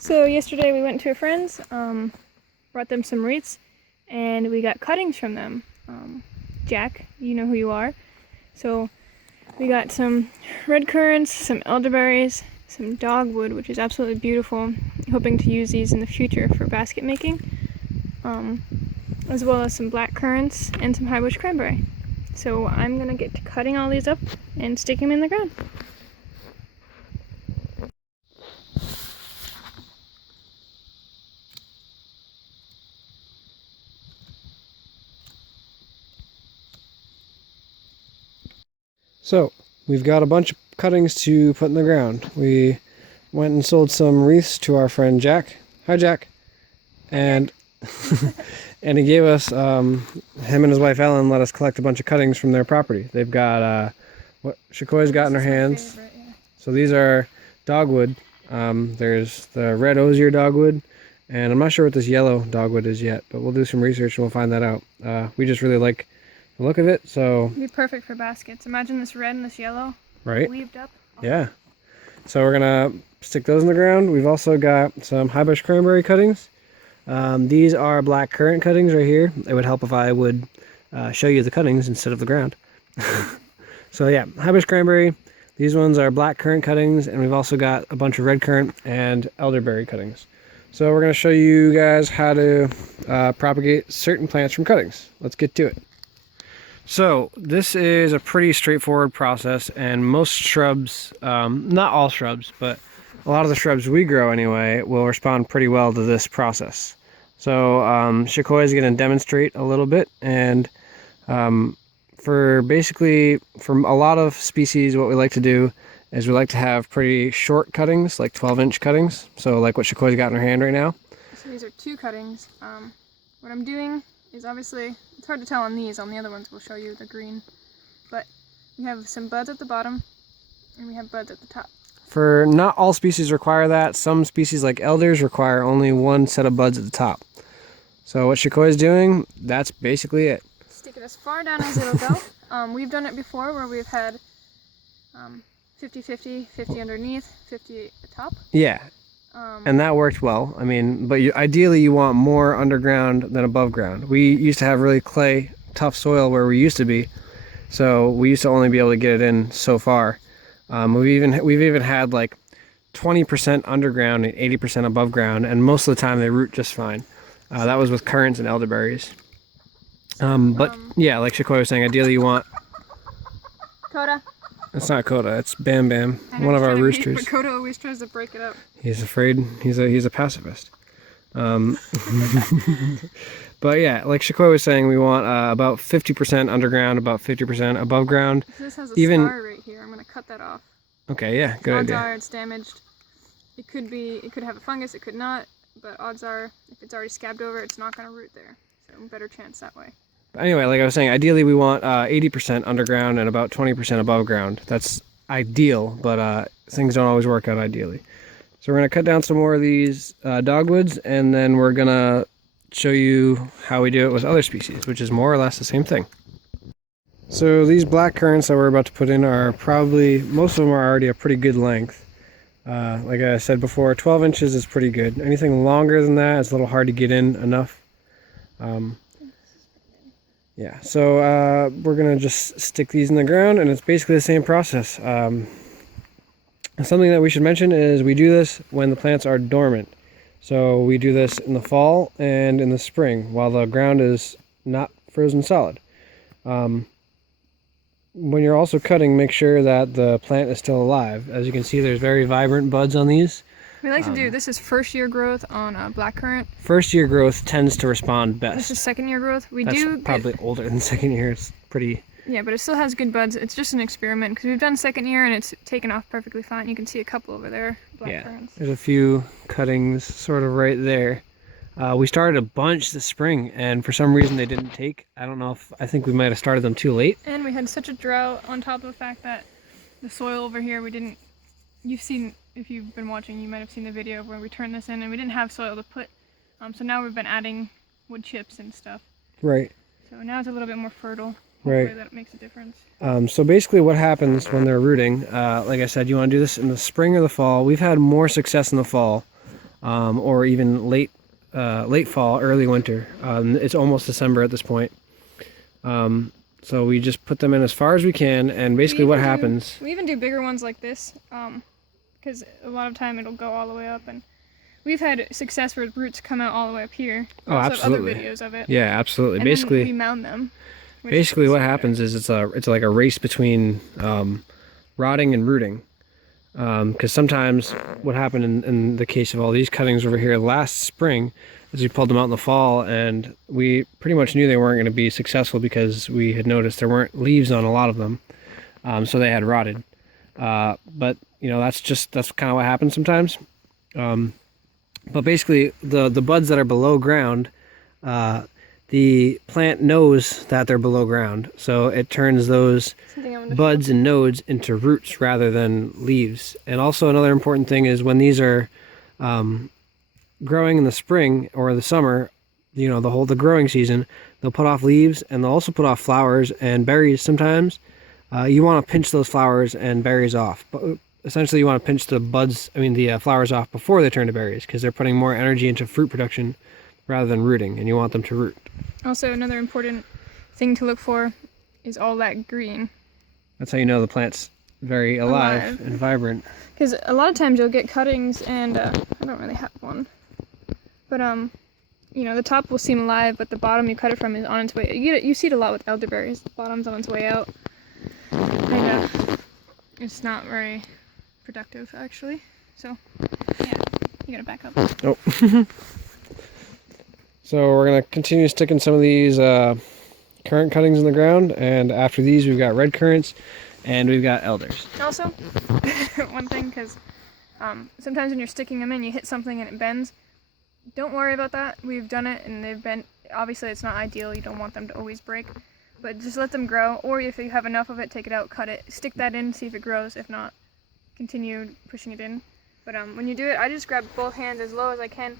So yesterday we went to a friend's, brought them some wreaths, and we got cuttings from them. Jack, you know who you are. So we got some red currants, some elderberries, some dogwood, which is absolutely beautiful. Hoping to use these in the future for basket making, as well as some black currants and some high bush cranberry. So I'm gonna get to cutting all these up and sticking them in the ground. So, we've got a bunch of cuttings to put in the ground. We went and sold some wreaths to our friend Jack. Hi, Jack. And and he gave us, him and his wife Ellen let us collect a bunch of cuttings from their property. They've got, what Shakoi's got in her hands. Favorite, yeah. So these are dogwood. There's the red osier dogwood. And I'm not sure what this yellow dogwood is yet, but we'll do some research and we'll find that out. We just really like the look of it, so It'd be perfect for baskets. Imagine this red and this yellow, right? weaved up. Yeah. So we're gonna stick those in the ground. We've also got some high bush cranberry cuttings. These are black currant cuttings right here. It would help if I would show you the cuttings instead of the ground. So yeah, high bush cranberry. These ones are black currant cuttings, and we've also got a bunch of red currant and elderberry cuttings. So we're gonna show you guys how to propagate certain plants from cuttings. Let's get to it. So this is a pretty straightforward process, and most shrubs, not all shrubs, but a lot of the shrubs we grow anyway, will respond pretty well to this process. So Shakoi is going to demonstrate a little bit, and for a lot of species, what we like to do is we like to have pretty short cuttings, like 12-inch cuttings. So like what Shakoi's got in her hand right now. So these are two cuttings. What I'm doing is obviously, it's hard to tell on these, on the other ones we'll show you the green, but we have some buds at the bottom and we have buds at the top. For not all species require that. Some species like elders require only one set of buds at the top. So what Shakoi is doing, that's basically it. Stick it as far down as it'll go. We've done it before where we've had 50-50, 50 underneath, 50 at the top. Yeah. And that worked well. I mean, but ideally you want more underground than above ground. We used to have really clay, tough soil where we used to be, so we used to only be able to get it in so far. We've even had like 20% underground and 80% above ground, and most of the time they root just fine. That was with currants and elderberries. But yeah, like Shakoi was saying, ideally you want. Coda. It's not Coda, it's Bam Bam, one of our roosters. But Coda always tries to break it up. He's afraid. He's a pacifist. But yeah, like Shakoi was saying, we want about 50% underground, about 50% above ground. This has a scar right here. I'm gonna cut that off. Okay, yeah, good idea. Odds are it's damaged. It could have a fungus, it could not, but odds are if it's already scabbed over, it's not gonna root there. So better chance that way. But anyway, like I was saying, ideally we want 80% underground and about 20% above ground. That's ideal, but things don't always work out ideally. So we're going to cut down some more of these dogwoods, and then we're going to show you how we do it with other species, which is more or less the same thing. So these black currants that we're about to put in are probably, most of them are already a pretty good length. Like I said before, 12 inches is pretty good. Anything longer than that is a little hard to get in enough. Yeah, so we're going to just stick these in the ground, and it's basically the same process. Something that we should mention is we do this when the plants are dormant. So we do this in the fall and in the spring while the ground is not frozen solid. When you're also cutting, make sure that the plant is still alive. As you can see, there's very vibrant buds on these. We like to do, this is first year growth on black currant. First year growth tends to respond best. This is second year growth. That's probably older than second year. It's pretty... Yeah, but it still has good buds. It's just an experiment because we've done second year and it's taken off perfectly fine. You can see a couple over there, black currants. There's a few cuttings sort of right there. We started a bunch this spring, and for some reason they didn't take. I don't know if, I think we might have started them too late. And we had such a drought on top of the fact that the soil over here, you've seen, if you've been watching, you might have seen the video of where we turned this in and we didn't have soil to put. So now we've been adding wood chips and stuff. Right. So now it's a little bit more fertile. Right. That makes a difference. So basically what happens when they're rooting, like I said, you want to do this in the spring or the fall. We've had more success in the fall. or even late fall, early winter. It's almost December at this point. So we just put them in as far as we can, and basically what happens... We even do bigger ones like this, because a lot of time it'll go all the way up, and we've had success where roots come out all the way up here. Oh, absolutely. Other videos of it. Yeah, absolutely. And basically, then we mound them. Basically, what happens is it's like a race between rotting and rooting. Because sometimes what happened in the case of all these cuttings over here last spring is we pulled them out in the fall, and we pretty much knew they weren't going to be successful because we had noticed there weren't leaves on a lot of them, so they had rotted. But you know, that's kind of what happens sometimes. But basically, the buds that are below ground, the plant knows that they're below ground, so it turns those buds and nodes into roots rather than leaves. And also another important thing is when these are growing in the spring or the summer, you know, the growing season, they'll put off leaves, and they'll also put off flowers and berries sometimes. You want to pinch those flowers and berries off, but essentially you want to pinch the flowers off before they turn to berries, because they're putting more energy into fruit production rather than rooting, and you want them to root. Also, another important thing to look for is all that green. That's how you know the plant's very alive. And vibrant. Because a lot of times you'll get cuttings, and I don't really have one, but you know, the top will seem alive, but the bottom you cut it from is on its way. You see it a lot with elderberries. The bottom's on its way out, and it's not very productive, actually. So yeah, you gotta back up. Oh. So we're gonna continue sticking some of these currant cuttings in the ground, and after these we've got red currants and we've got elders. Also, one thing, because sometimes when you're sticking them in, you hit something and it bends. Don't worry about that. We've done it and they've bent. Obviously it's not ideal, you don't want them to always break, but just let them grow, or if you have enough of it, take it out, cut it, stick that in, see if it grows. If not, continue pushing it in. But when you do it, I just grab both hands as low as I can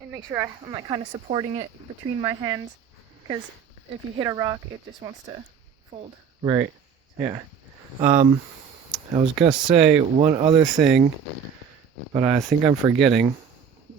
and make sure I'm like kind of supporting it between my hands, because if you hit a rock, it just wants to fold. Right. Yeah. I was gonna say one other thing, but I think I'm forgetting,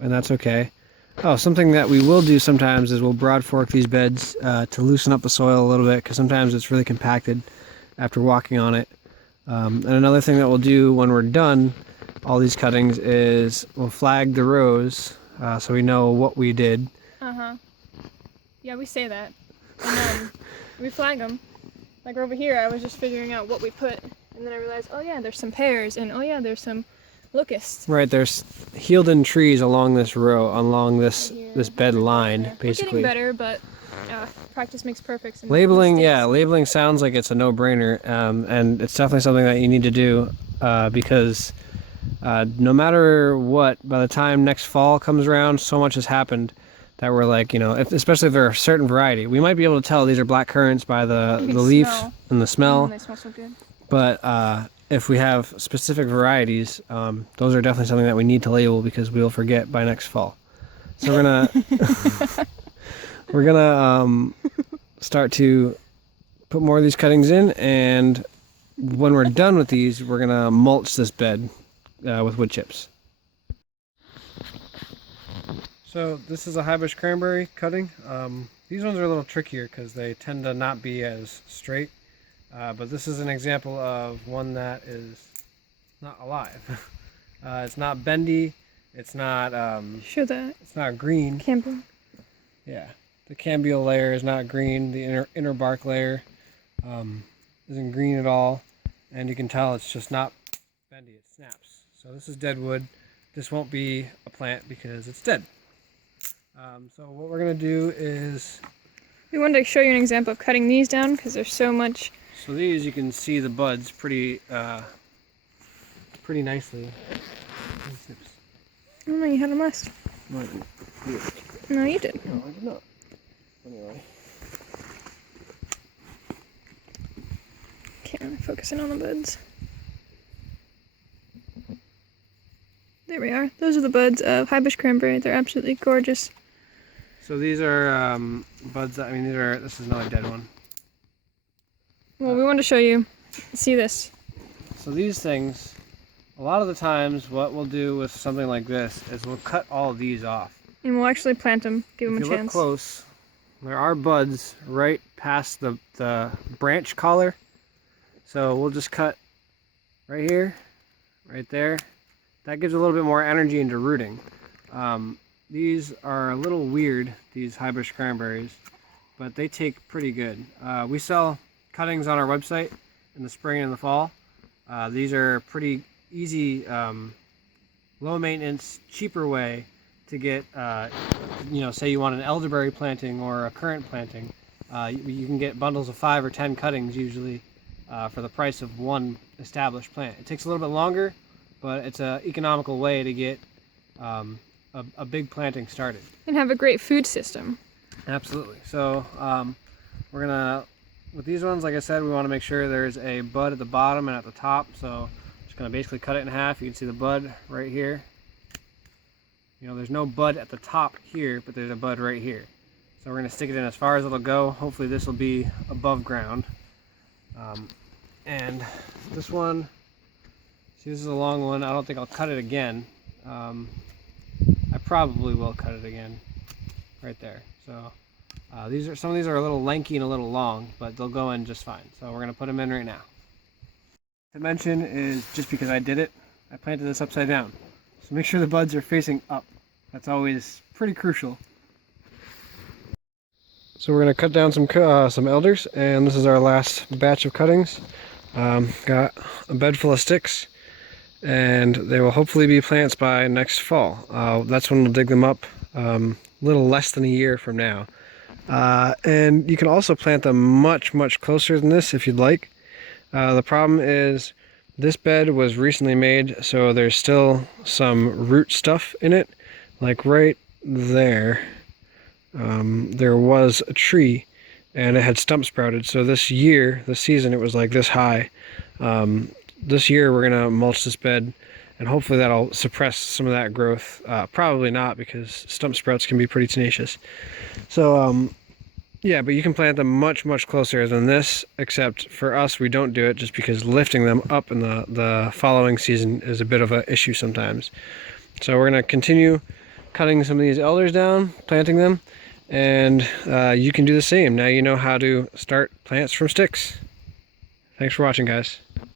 and that's okay. Oh, something that we will do sometimes is we'll broad fork these beds to loosen up the soil a little bit, because sometimes it's really compacted after walking on it. And another thing that we'll do when we're done all these cuttings is we'll flag the rows so we know what we did. Yeah, we say that. And then we flag them. Like over here, I was just figuring out what we put, and then I realized, oh yeah, there's some pears, and oh yeah, there's some locusts. Right, there's healed-in trees along this row, along this bed line, basically. We're getting better, but practice makes perfect. Labeling sounds like it's a no-brainer, and it's definitely something that you need to do, because no matter what, by the time next fall comes around, so much has happened that we're like, you know, especially if they're a certain variety, we might be able to tell these are black currants by the leaf and the smell. They smell so good. But if we have specific varieties, those are definitely something that we need to label, because we'll forget by next fall. So we're gonna start to put more of these cuttings in, and when we're done with these, we're gonna mulch this bed with wood chips. So this is a high bush cranberry cutting. These ones are a little trickier because they tend to not be as straight. But this is an example of one that is not alive. It's not bendy. It's not. Show that. It's not green. Cambium. Yeah, the cambial layer is not green. The inner bark layer isn't green at all, and you can tell it's just not bendy. It snaps. So this is dead wood. This won't be a plant because it's dead. So what we're gonna do is. We wanted to show you an example of cutting these down because there's so much. So these, you can see the buds pretty nicely. Oh no, you had them last. No, you did. No, I did not. Anyway. Can't really focus in on the buds. There we are. Those are the buds of high bush cranberry. They're absolutely gorgeous. So these are buds that, this is another dead one. Well, we want to show you. See this. So these things a lot of the times what we'll do with something like this is we'll cut all of these off. And we'll actually plant them, give them a If you look chance. close, there are buds right past the branch collar. So we'll just cut right here, right there. That gives a little bit more energy into rooting. These are a little weird, these high bush cranberries, but they take pretty good. We sell cuttings on our website in the spring and the fall. These are pretty easy, low maintenance, cheaper way to get, say you want an elderberry planting or a currant planting. You can get bundles of 5 or 10 cuttings usually for the price of one established plant. It takes a little bit longer, but it's an economical way to get a big planting started. And have a great food system. Absolutely. So we're gonna, with these ones, like I said, we want to make sure there's a bud at the bottom and at the top. So just gonna basically cut it in half. You can see the bud right here. There's no bud at the top here, but there's a bud right here. So we're gonna stick it in as far as it'll go. Hopefully this will be above ground. And this one, see, this is a long one. I don't think I'll cut it again. I probably will cut it again right there. So some of these are a little lanky and a little long, but they'll go in just fine. So we're gonna put them in right now. To mention is, just because I did it, I planted this upside down. So make sure the buds are facing up. That's always pretty crucial. So we're gonna cut down some elders, and this is our last batch of cuttings. Got a bed full of sticks, and they will hopefully be plants by next fall. That's when we'll dig them up, a little less than a year from now. And you can also plant them much, much closer than this if you'd like. The problem is this bed was recently made, so there's still some root stuff in it. Like right there, there was a tree and it had stump sprouted. So this season, it was like this high. This year we're gonna mulch this bed, and hopefully that'll suppress some of that growth. Probably not, because stump sprouts can be pretty tenacious. So yeah, but you can plant them much, much closer than this, except for us, we don't do it just because lifting them up in the following season is a bit of an issue sometimes. So we're gonna continue cutting some of these elders down, planting them, and you can do the same. Now you know how to start plants from sticks. Thanks for watching, guys.